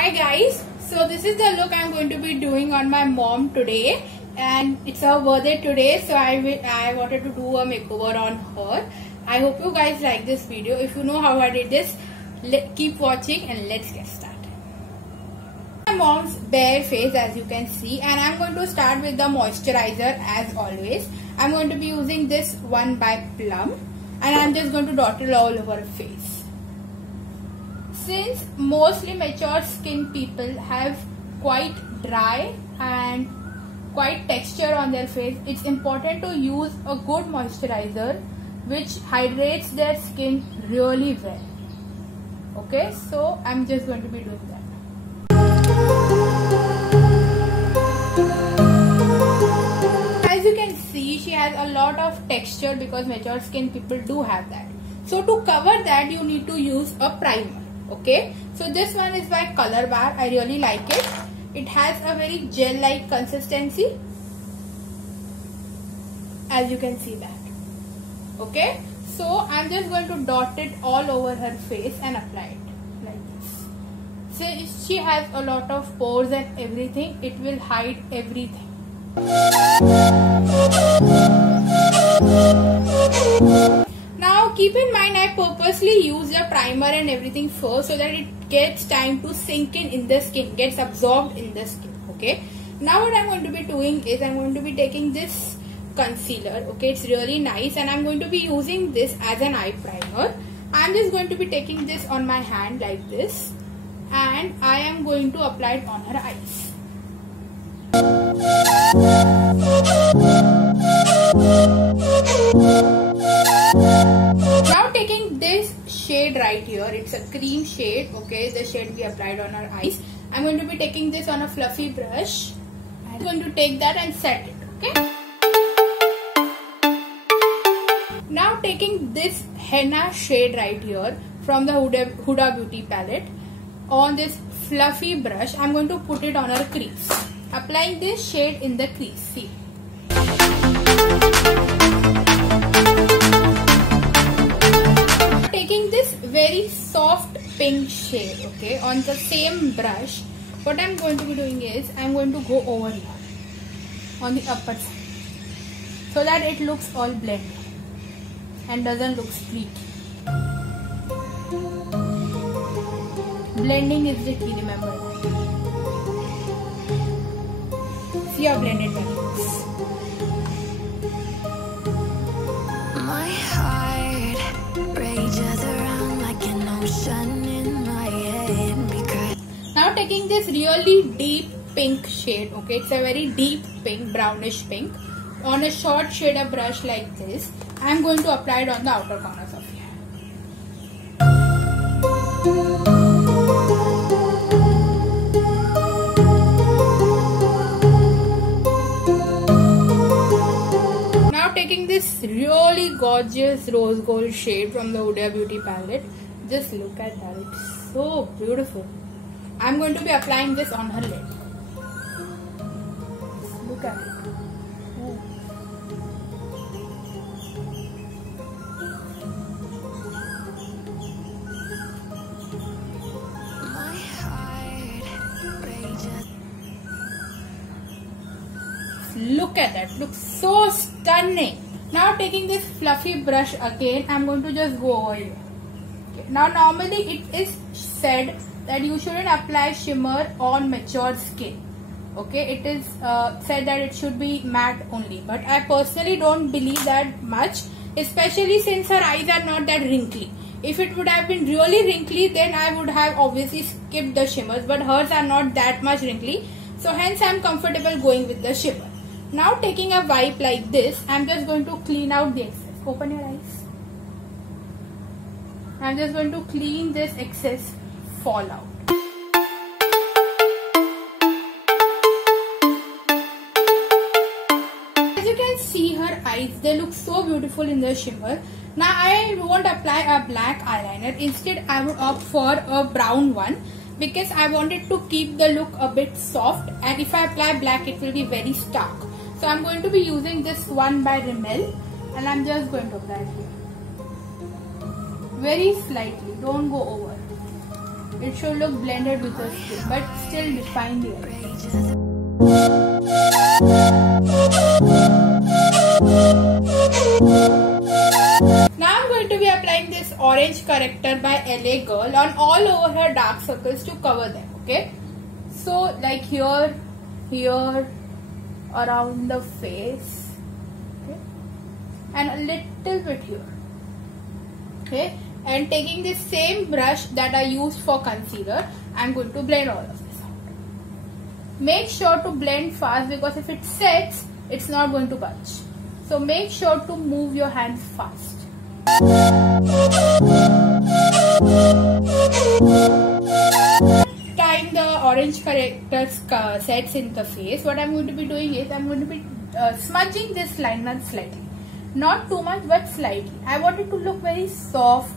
Hi guys, so this is the look I'm going to be doing on my mom today, and it's her birthday today, so I wanted to do a makeover on her. I hope you guys like this video. If you know how I did this, keep watching and let's get started. My mom's bare face, as you can see, and I'm going to start with the moisturizer as always. I'm going to be using this one by Plum, and I'm just going to dot it all over her face. Since mostly mature skin people have quite dry and quite texture on their face, it's important to use a good moisturizer which hydrates their skin really well. Okay, so I'm just going to be doing that. As you can see, she has a lot of texture because mature skin people do have that. So to cover that, you need to use a primer. Okay, so this one is by Color Bar. I really like it. It has a very gel-like consistency, as you can see that. Okay, so I'm just going to dot it all over her face and apply it like this. Since she has a lot of pores and everything, it will hide everything. Now keep in mind, I purposely use the primer and everything first so that it gets time to sink in the skin, gets absorbed in the skin. Okay, now what I'm going to be doing is I'm going to be taking this concealer. Okay, it's really nice, and I'm going to be using this as an eye primer. I'm just going to be taking this on my hand like this, and I am going to apply it on her eyes. Now taking this shade right here, it's a cream shade. Okay, the shade we applied on our eyes. I'm going to be taking this on a fluffy brush. I'm going to take that and set it. Okay. Now taking this henna shade right here from the Huda Beauty palette on this fluffy brush, I'm going to put it on her crease. Applying this shade in the crease. See. Taking this very soft pink shade, okay, on the same brush, what I'm going to be doing is I'm going to go over here on the upper side so that it looks all blended and doesn't look streaky. Blending is the key, remember that. See how blended that looks. My heart rages around like an ocean in my head because... Now taking this really deep pink shade, okay, it's a very deep pink, brownish pink, on a short shader brush like this, I am going to apply it on the outer corners of your hair. Now taking this really gorgeous rose gold shade from the Huda Beauty palette, just look at that, it's so beautiful. I am going to be applying this on her lid. Look at it. my heart rages. Look at that, looks so stunning. Now taking this fluffy brush again, I'm going to just go over here. Okay. Now normally it is said that you shouldn't apply shimmer on mature skin. Okay, it is said that it should be matte only, but I personally don't believe that much, especially since her eyes are not that wrinkly. If it would have been really wrinkly, then I would have obviously skipped the shimmers, but hers are not that much wrinkly, so hence I'm comfortable going with the shimmer. Now taking a wipe like this, I'm just going to clean out the excess. Open your eyes. I'm just going to clean this excess fallout. As you can see, her eyes, they look so beautiful in the shimmer. Now I won't apply a black eyeliner. Instead, I would opt for a brown one because I wanted to keep the look a bit soft, and if I apply black, it will be very stark. So I'm going to be using this one by Rimmel, and I'm just going to apply it here. Very slightly, don't go over. It should look blended with the skin, but still define the eye. Now I'm going to be applying this orange corrector by LA Girl on all over her dark circles to cover them. Okay, so like here, around the face, okay, and a little bit here. Okay, and taking the same brush that I used for concealer, I'm going to blend all of this out. Make sure to blend fast, because if it sets, it's not going to budge. So make sure to move your hands fast. Time the orange corrector sets in the face, what I'm going to be doing is I'm going to be smudging this liner slightly. Not too much, but slightly. I want it to look very soft.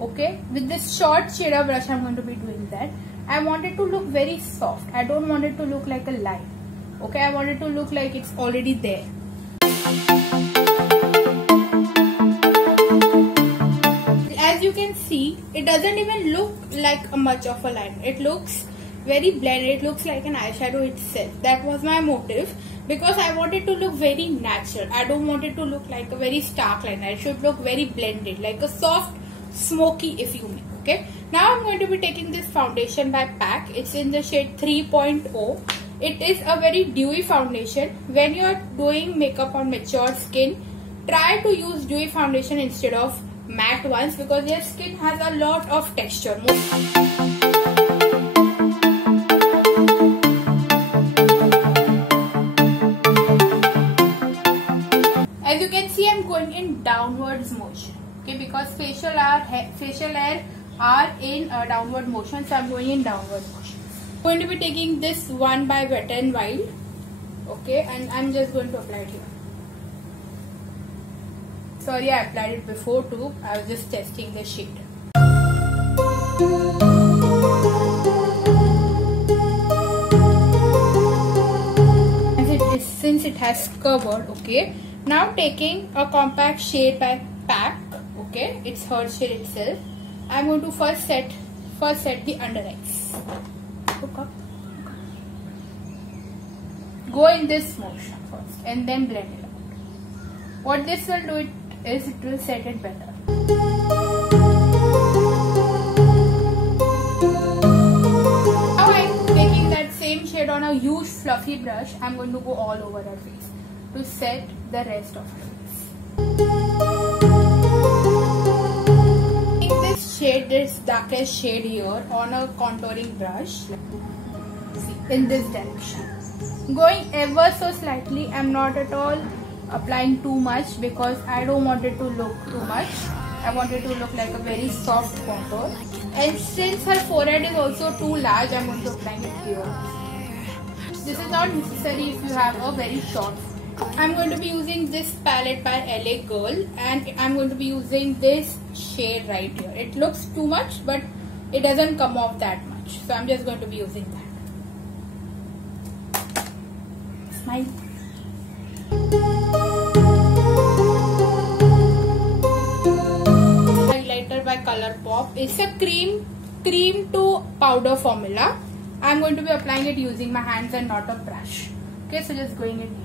Okay, with this short shader brush I'm going to be doing that. I want it to look very soft. I don't want it to look like a line. Okay, I want it to look like it's already there. As you can see, it doesn't even look like much of a line. It looks very blended. It looks like an eyeshadow itself. That was my motive, because I want it to look very natural. I don't want it to look like a very stark liner. It should look very blended, like a soft smoky, if you may. Okay, now I'm going to be taking this foundation by PAC. It's in the shade 3.0. It is a very dewy foundation. When you are doing makeup on mature skin, try to use dewy foundation instead of matte ones, because your skin has a lot of texture. As you can see, I'm going in downwards motion. Okay, because facial hair are in a downward motion, so I'm going in downward motion. I'm going to be taking this one by Wet n Wild. Okay, and I'm just going to apply it here. Sorry, I applied it before too. I was just testing the shade. Since it has covered, okay. Now taking a compact shade by PAC. Okay, it's her shade itself. I'm going to first set the under eyes. Look up. Go in this motion first and then blend it out. What this will do is it will set it better. Now I'm taking that same shade on a huge fluffy brush. I'm going to go all over her face to set the rest of her face. Shade this darkest shade here on a contouring brush. See, in this direction, going ever so slightly. I'm not at all applying too much, because I don't want it to look too much. I want it to look like a very soft contour. And since her forehead is also too large, I'm going to apply it here. This is not necessary if you have a very short forehead. I'm going to be using this palette by LA Girl, and I'm going to be using this shade right here. It looks too much, but it doesn't come off that much, so I'm just going to be using that. Smile. Highlighter by ColourPop. It's a cream to powder formula. I'm going to be applying it using my hands and not a brush. Okay, so just going in here.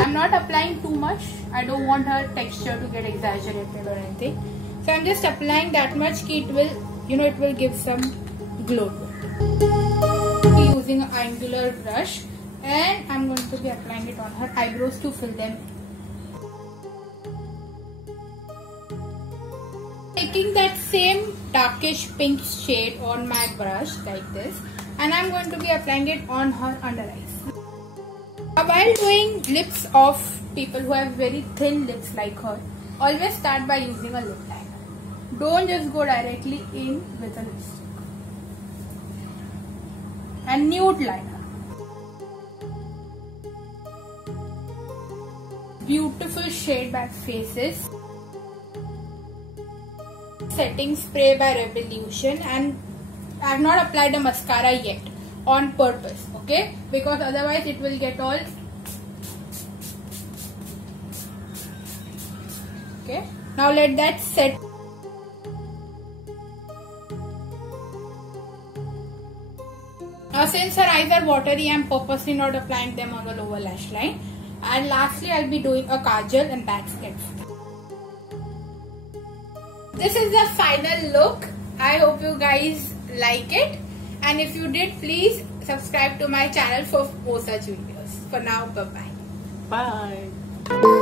I'm not applying too much. I don't want her texture to get exaggerated or anything. So I'm just applying that much that it will, it will give some glow to it. Using an angular brush, and I'm going to be applying it on her eyebrows to fill them in. Taking that same darkish pink shade on my brush like this, and I'm going to be applying it on her under eyes. While doing lips of people who have very thin lips like her, always start by using a lip liner. Don't just go directly in with a lipstick. And nude liner. Beautiful shade by Faces. Setting spray by Revolution, and I have not applied a mascara yet on purpose, okay, because otherwise it will get all okay. Now let that set. Since her eyes are watery, I am purposely not applying them on the lower lash line. And lastly, I'll be doing a kajal, and that's it. This is the final look. I hope you guys like it. And if you did, please subscribe to my channel for more such videos. For now, bye-bye. Bye.